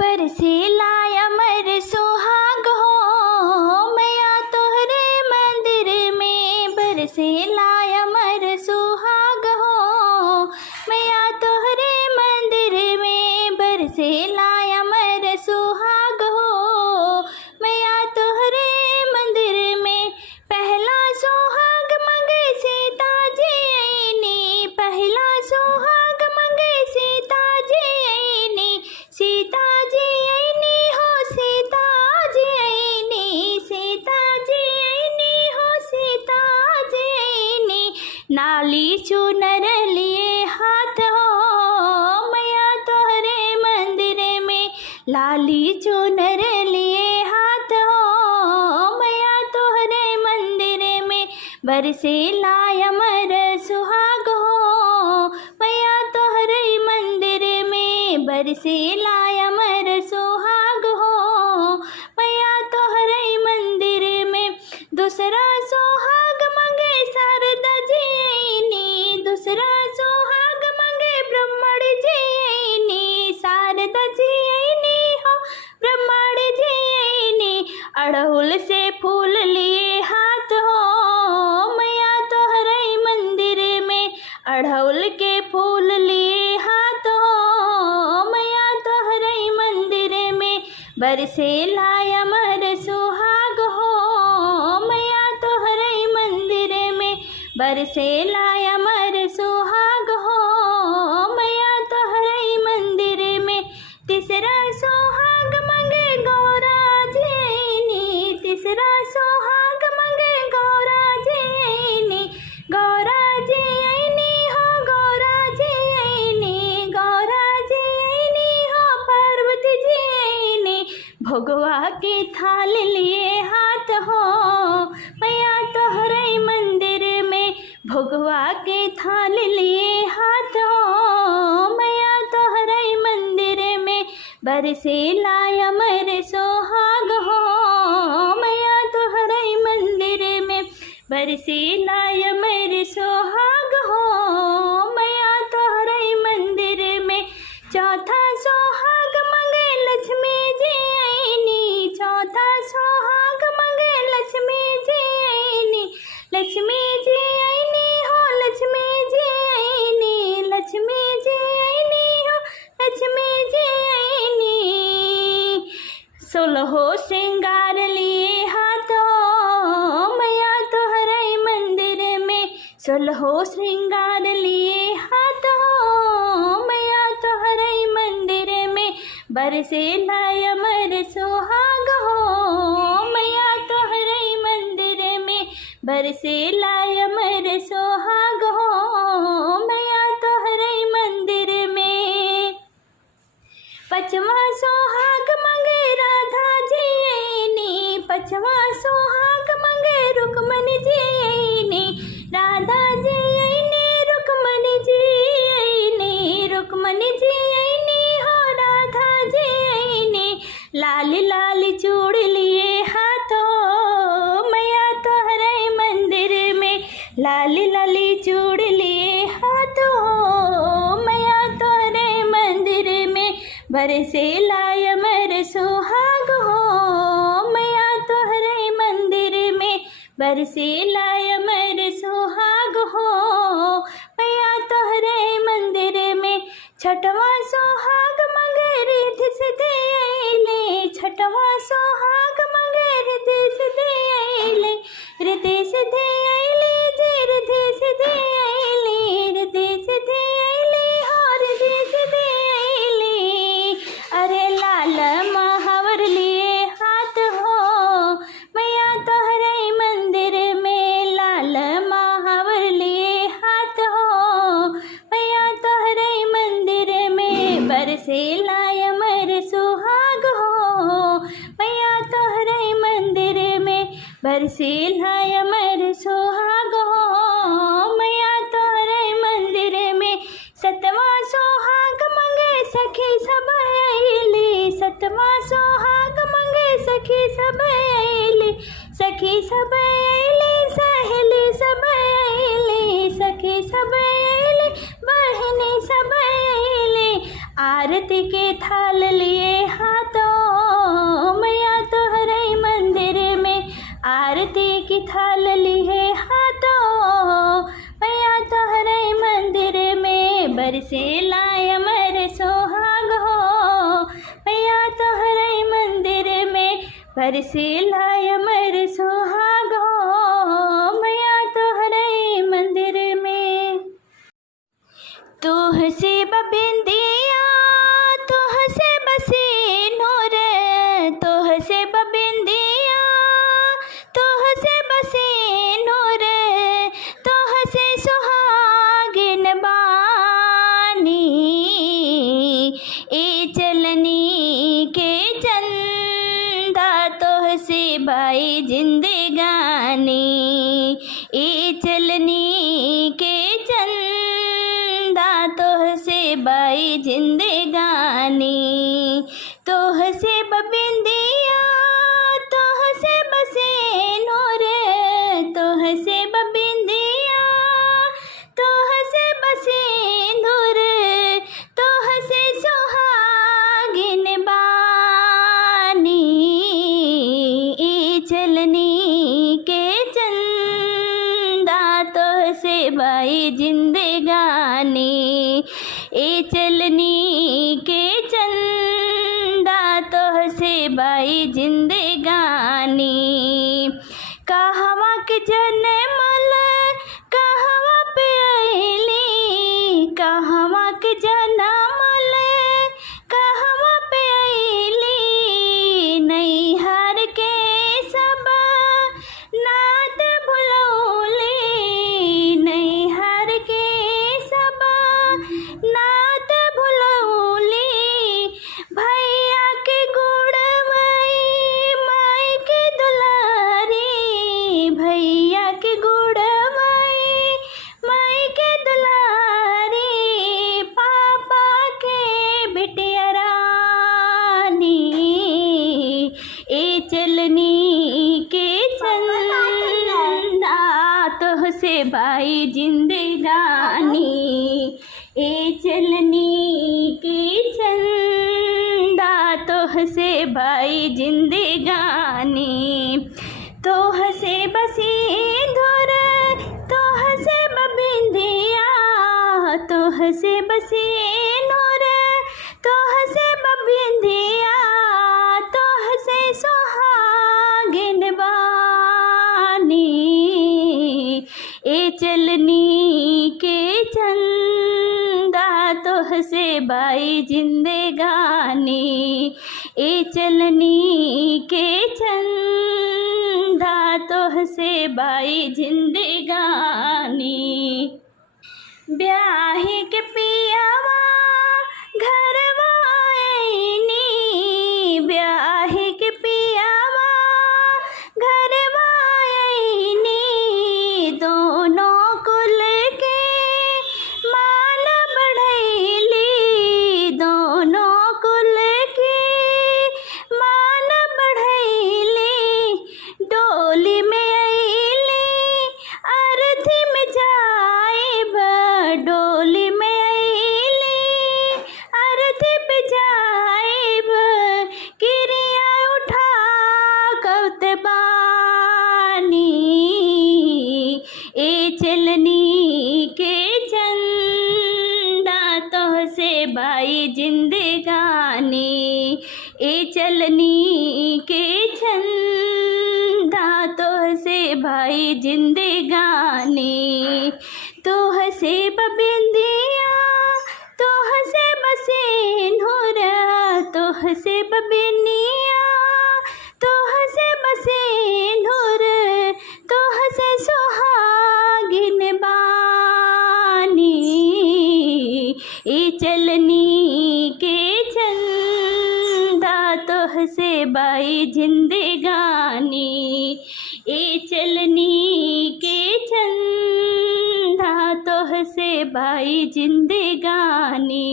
बरसेला अमर सुहाग हो मैया तोहरे मंदिर में। बरसेला अमर सुहाग हो मैया तोहरे मंदिर में। बरसेला अमर सुहाग हो मैया तोहरे मंदिर में। पहला सुहाग मंगे सीता जी आईनी। पहला सुहाग मंगे सीता जी आईनी। सीता जी आईनी हो सीता जी आईनी। सीता जी आईनी हो सीता जी आईनी। नाली चुनर लिए हाथ हो मैया तोहरे मंदिर में। लाली चुनर लिए हाथ हो मैया तोहरे मंदिर में। बरसेला अमर सुहाग हो मैया तोहरे मंदिर में। बरसेला अमर सुहाग हो मैया तोहरे मंदिर में। दूसरा सुहाग मंगे शारदा जी आईनी। दूसरा सुहाग मंगे ब्रह्मण जी आईनी। शारदा जी आईनी हो ब्रह्मण जी आईनी। अड़हुल से फूल लिए हाथ हो मैया तोहरे मंदिर में। अड़हुल के फूल लिए हाथ हो मैया तोहरे मंदिर में। बरसेला अमर सुहाग हो मैया तोहरे मंदिर में। बरसेला अमर सुहाग हो मैया तोहरे मंदिर में। तीसरा सुहाग मंगे गौरा जी आईनी। तीसरा सुहाग मंगे गौरा जी आईनी। गौरा जी आईनी हो गौरा जी आईनी। गौरा जी आईनी हो पार्वती जी आईनी। भगवा के थाल लिए हाथ हो मैया तोहरे मंदिर में। भगवा के थाल लिए हाथ हो मैया तोहरे मंदिर में। बरसेला अमर सुहाग हो मैया तोहरे मंदिर में। बरसेला अमर सुहाग हो मैया तोहरे मंदिर में। चौथा सुहाग मंगे लक्ष्मी जी आईनी। चौथा सुहाग मंगे लक्ष्मी जी आईनी। लक्ष्मी जी आईनी हो लक्ष्मी जी आईनी। लक्ष्मी जी आईनी हो लक्ष्मी जी आईनी। सोलहो श्रृंगार लिए हाथ हो मैया तोहरे मंदिर में। सोलहो श्रृंगार लिए हाथ हो मैया तोहरे मंदिर में। बरसेला अमर सुहाग हो मैया तोहरे मंदिर में। बरसेला अमर सुहाग हो मैया तोहरे मंदिर में। पचवा सुहाग मंगे राधा जी आईनी। पचवा सुहाग मंगे रुक्मणी जी आईनी। राधा जी आईनी रुक्मणी जी आईनी। रुक्मणी जी आईनी हो राधा जी आईनी। लाली लाली चूड़ लिए हाथ हो मैया तोहरे मंदिर में। लाली लाली चूड़ लिए हाथ हो मैया तोहरे मंदिर में। बरसेला अमर सुहाग हो मैया तोहरे मंदिर में। बरसेला अमर सुहाग हो मैया तोहरे मंदिर में। छठवा सुहाग मंगे रिद्धि सिद्धि आईले। छठवा सुहाग मंगे रिद्धि सिद्धि आईले। रिद्धि सिद्धि आईले जी रिद्धि सिद्धि आईले। रिद्धि सिद्धि आईले हो रिद्धि सिद्धि आईले। अरे लाल महावर लिए हाथ हो मैया तोहरे मंदिर में। लाल महावर लिए हाथ हो मैया तोहरे मंदिर में। बरसेला अमर सुहाग हो मैया तोहरे मंदिर में। बरसेला अमर सुहाग हो मैया तोहरे मंदिर में। सतवा सुहाग मंगे सखी सब आईली। सतवा सुहाग मंगे सखी सब आईली। सखी सब आईली सहेली सब आईली। सखी सब आईली बहनी सब आईली। आरती के थाल लिए हाथ बरसेला अमर सुहागो मैया तोहरे मंदिर में। तोह से बबिंदिया तोह से बसे नूर, तोह से बबिंदिया तोह से बसे नूर, तोह से सुहागिन बानी। ए चलनी के चंदा तोह से बाई जिंदगानी, ए चलनी के चंदा तोह से बाई जिंदगानी। तोह से बबिंदिया तोह से बसे नूर, तोह से बबिंदिया तोह से बसे नूर, तोह से सुहागिन बानी। ए चलनी के चंदा तोह से बाई जिंदगानी, ए चलनी के चंदा तोह से बाई जिंदगानी। कहवा के जनमल कहवा पे अइली, कहवा के जनमल कहवा पे अइली। नैहर के सब नात भुलौली, नैहर के सब नात भुलौली। भैया के गुड़वई माई के दुलारी, भैया के गुड़वई माई के दुलारी। पापा के बिटिया रानी, ए चलनी के चंदा तोह से बाई जिंदगानी, ए चलनी के चंदा तोह से बाई जिंदगानी। तोह से बसी धुर तोह से बबिंदिया, तोह से बसी नूर तोह से बबिंदिया, तोह से सुहागिन बानी। ए चलनी के चंदा तोह से बाई जिंदगानी, ए चलनी के चंदा तोह से बाई जिंदगानी। ब्याही के पियावा घरवा आईनी, ब्याही के पियावा घरवा आईनी। दोनों कुल के मान बढ़ैली, दोनों कुल के मान बढ़ैली। डोली में अइली अरथी में जाइब, डोली में अइली अरथी पे जाइब। किरिया उठा कौत बानी, ए चलनी के चंदा तोह से बाई जिंदगानी, ए चलनी के चंदा तोह से बाई जिंदगानी। तोह से बबिंदिया तोह से बसे नूर, तोह से बबिंदिया तोह से बसे नूर, तोह से सुहागिन बानी। ए चलनी के चंदा तोह से बाई जिंदगानी, ए चलनी के चंदा तोह से बाई जिंदगानी।